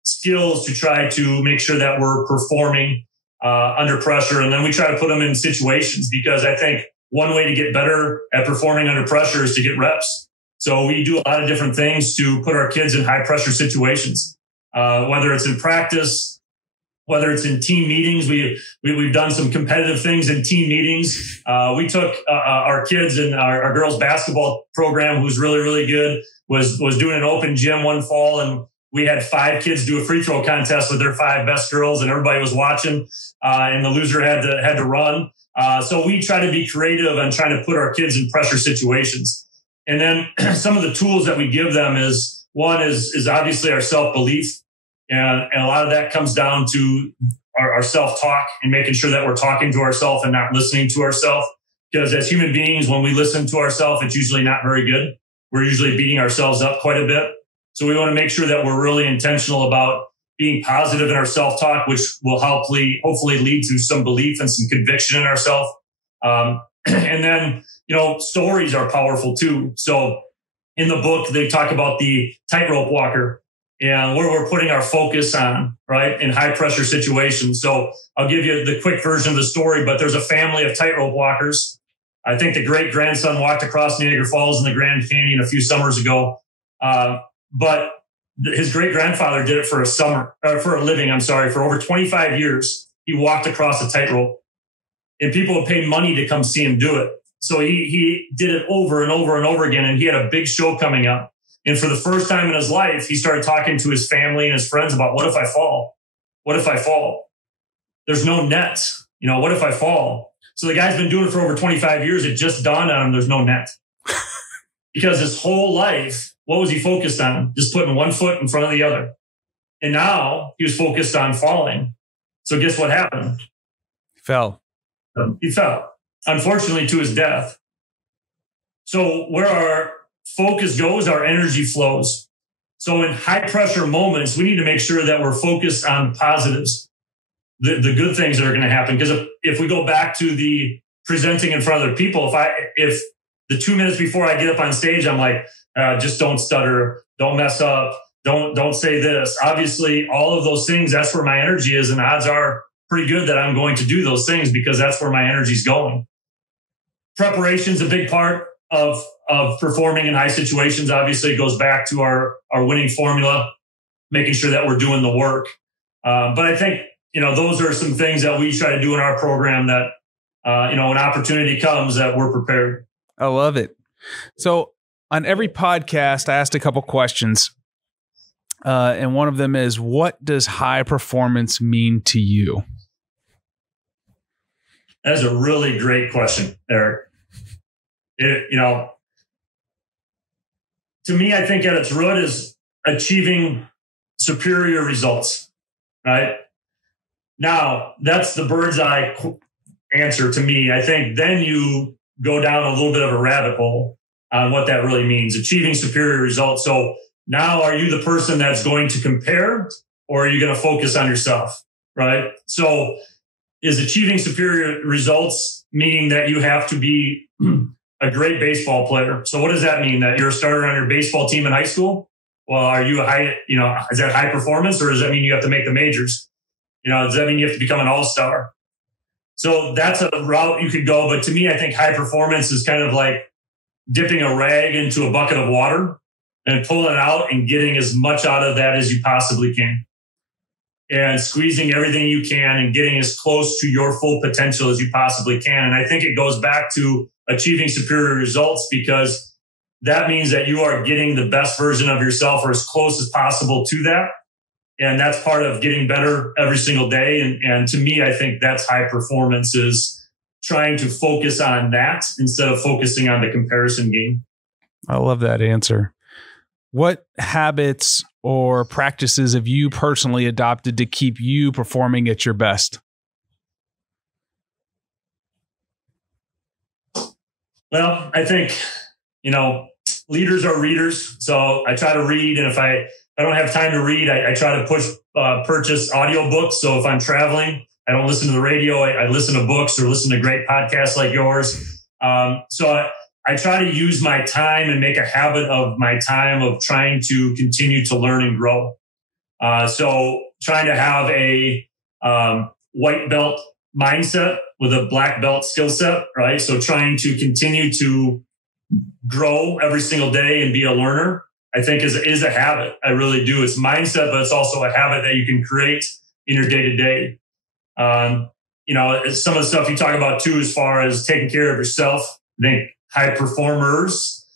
skills to try to make sure that we're performing under pressure. And then we try to put them in situations, because I think one way to get better at performing under pressure is to get reps. So we do a lot of different things to put our kids in high pressure situations, whether it's in practice, whether it's in team meetings. We've done some competitive things in team meetings. We took our kids in our girls basketball program, who's really, really good, was doing an open gym one fall, and we had 5 kids do a free throw contest with their 5 best girls, and everybody was watching, and the loser had to run. So we try to be creative and trying to put our kids in pressure situations. And then some of the tools that we give them is obviously our self-belief. And a lot of that comes down to our self-talk and making sure that we're talking to ourselves and not listening to ourselves. Because as human beings, when we listen to ourselves, it's usually not very good. We're usually beating ourselves up quite a bit. So we want to make sure that we're really intentional about being positive in our self-talk, which will hopefully lead to some belief and some conviction in ourselves. And then, stories are powerful too. So in the book, they talk about the Tightrope Walker and where we're putting our focus on, right, in high pressure situations. So I'll give you the quick version of the story, but there's a family of tightrope walkers. I think the great grandson walked across Niagara Falls in the Grand Canyon a few summers ago. But his great grandfather did it for a living, for over 25 years. He walked across a tightrope, and people would pay money to come see him do it. So he did it over and over and over again. And he had a big show coming up. And for the first time in his life, he started talking to his family and his friends about, what if I fall? What if I fall? There's no net. What if I fall? So the guy's been doing it for over 25 years. It just dawned on him there's no net. Because his whole life, what was he focused on? Just putting one foot in front of the other. And now he was focused on falling. So guess what happened? He fell. He fell, unfortunately, to his death. So where our focus goes, our energy flows. So in high pressure moments, we need to make sure that we're focused on positives, the good things that are going to happen. Because if we go back to the presenting in front of other people, if the 2 minutes before I get up on stage, I'm like, just don't stutter, don't mess up, Don't say this. Obviously, all of those things, that's where my energy is. And odds are pretty good that I'm going to do those things because that's where my energy is going. Preparation is a big part of performing in high situations. Obviously, it goes back to our winning formula, making sure that we're doing the work. But I think, those are some things that we try to do in our program that, when opportunity comes, that we're prepared. I love it. So on every podcast, I asked a couple questions. And one of them is, what does high performance mean to you? That's a really great question, Erik. To me, I think at its root is achieving superior results, right? Now, that's the bird's eye answer to me. I think then you go down a little bit of a rabbit hole on what that really means, achieving superior results. So now, are you the person that's going to compare, or are you going to focus on yourself, right? So is achieving superior results meaning that you have to be a great baseball player? So what does that mean? That you're a starter on your baseball team in high school? Well, are you is that high performance, or does that mean you have to make the majors? Does that mean you have to become an all-star? So that's a route you could go. But to me, I think high performance is kind of like dipping a rag into a bucket of water and pulling it out and getting as much out of that as you possibly can. And squeezing everything you can and getting as close to your full potential as you possibly can. And I think it goes back to achieving superior results, because that means that you are getting the best version of yourself or as close as possible to that. And that's part of getting better every single day. And to me, I think that's high performance, is trying to focus on that instead of focusing on the comparison game. I love that answer. What habits or practices have you personally adopted to keep you performing at your best? Well, I think, leaders are readers. So I try to read. And if I don't have time to read, I try to purchase audiobooks. So if I'm traveling, I don't listen to the radio. I listen to books or listen to great podcasts like yours. So I try to use my time and make a habit of my time of trying to continue to learn and grow. So trying to have a white belt mindset with a black belt skill set, right? So trying to continue to grow every single day and be a learner, I think is a habit. I really do. It's mindset, but it's also a habit that you can create in your day to day. Some of the stuff you talk about too, as far as taking care of yourself. I think high performers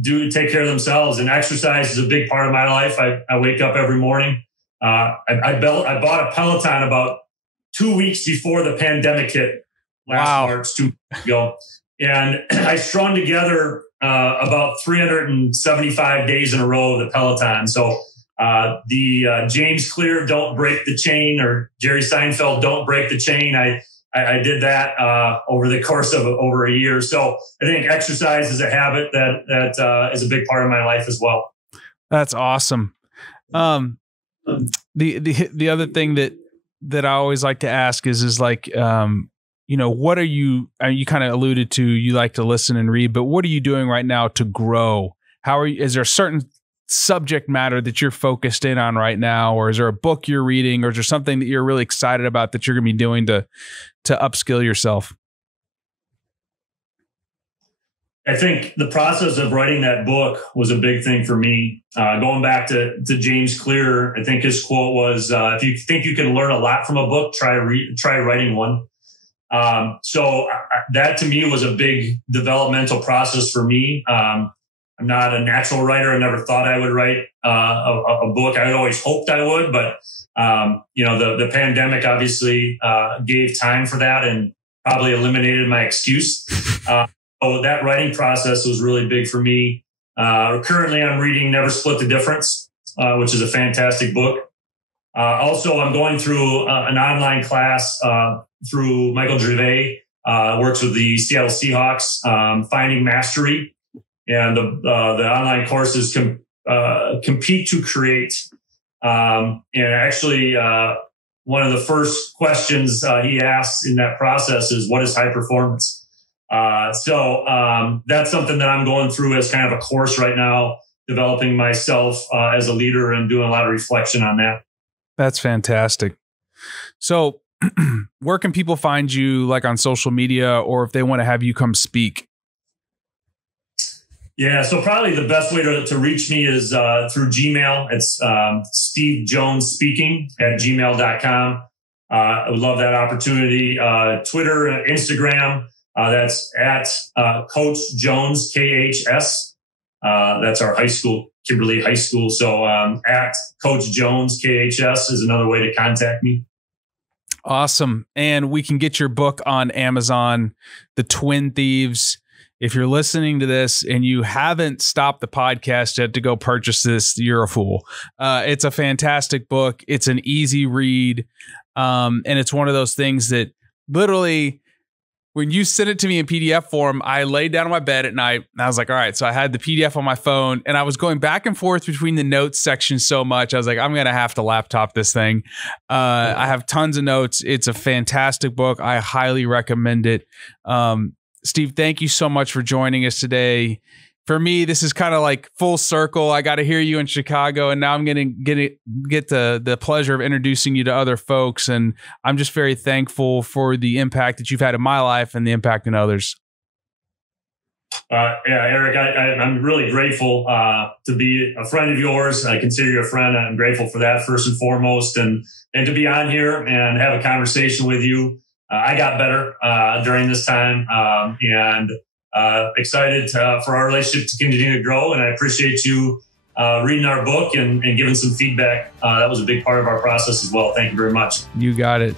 do take care of themselves, and exercise is a big part of my life. I wake up every morning. I bought a Peloton about 2 weeks before the pandemic hit last March, 2 weeks ago. And I strung together about 375 days in a row of the Peloton. So the James Clear Don't Break the Chain, or Jerry Seinfeld Don't Break the Chain, I did that over the course of over a year. So I think exercise is a habit that is a big part of my life as well. That's awesome. The other thing that I always like to ask is like, what are you kind of alluded to, you like to listen and read, but what are you doing right now to grow? Is there a certain subject matter that you're focused in on right now? Or is there a book you're reading, or is there something that you're really excited about that you're going to be doing to upskill yourself? I think the process of writing that book was a big thing for me. Going back to James Clear, I think his quote was, if you think you can learn a lot from a book, try writing one. So that to me was a big developmental process for me. I'm not a natural writer. I never thought I would write a book. I always hoped I would, but the pandemic obviously gave time for that and probably eliminated my excuse. So that writing process was really big for me. Currently, I'm reading Never Split the Difference, which is a fantastic book. Also, I'm going through an online class through Michael Gervais, works with the Seattle Seahawks, Finding Mastery. And the online course is Compete to Create. And actually, one of the first questions he asks in that process is, what is high performance? So that's something that I'm going through as kind of a course right now, developing myself as a leader and doing a lot of reflection on that. That's fantastic. So where can people find you, like on social media, or if they want to have you come speak? Yeah, so probably the best way to reach me is through Gmail. It's stevejonesspeaking@gmail.com. I would love that opportunity. Twitter, Instagram, that's at Coach Jones, KHS. That's our high school, Kimberly High School. So at Coach Jones, KHS is another way to contact me. Awesome. And we can get your book on Amazon, The Twin Thieves. If you're listening to this and you haven't stopped the podcast yet to go purchase this, you're a fool. It's a fantastic book. It's an easy read. And it's one of those things that literally, when you sent it to me in PDF form, I laid down on my bed at night and I was like, all right, so I had the PDF on my phone and I was going back and forth between the notes section so much. I was like, I'm going to have to laptop this thing. I have tons of notes. It's a fantastic book. I highly recommend it. Steve, thank you so much for joining us today. For me, this is kind of like full circle. I got to hear you in Chicago, and now I'm going to get the pleasure of introducing you to other folks. And I'm just very thankful for the impact that you've had in my life and the impact in others. Yeah, Erik, I'm really grateful to be a friend of yours. I consider you a friend. I'm grateful for that first and foremost, and to be on here and have a conversation with you. I got better during this time, and excited for our relationship to continue to grow. And I appreciate you reading our book and giving some feedback. That was a big part of our process as well. Thank you very much. You got it.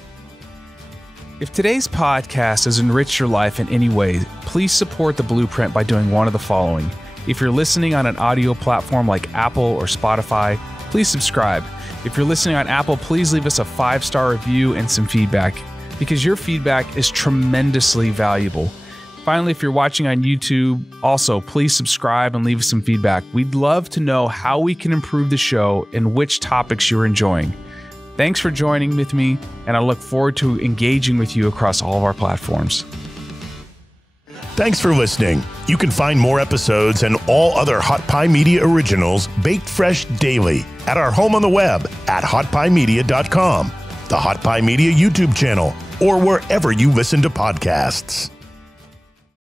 If today's podcast has enriched your life in any way, please support the Blueprint by doing one of the following. If you're listening on an audio platform like Apple or Spotify, please subscribe. If you're listening on Apple, please leave us a 5-star review and some feedback, because your feedback is tremendously valuable. Finally, if you're watching on YouTube, also please subscribe and leave us some feedback. We'd love to know how we can improve the show and which topics you're enjoying. Thanks for joining with me, and I look forward to engaging with you across all of our platforms. Thanks for listening. You can find more episodes and all other Hot Pie Media originals baked fresh daily at our home on the web at hotpiemedia.com, the Hot Pie Media YouTube channel, or wherever you listen to podcasts.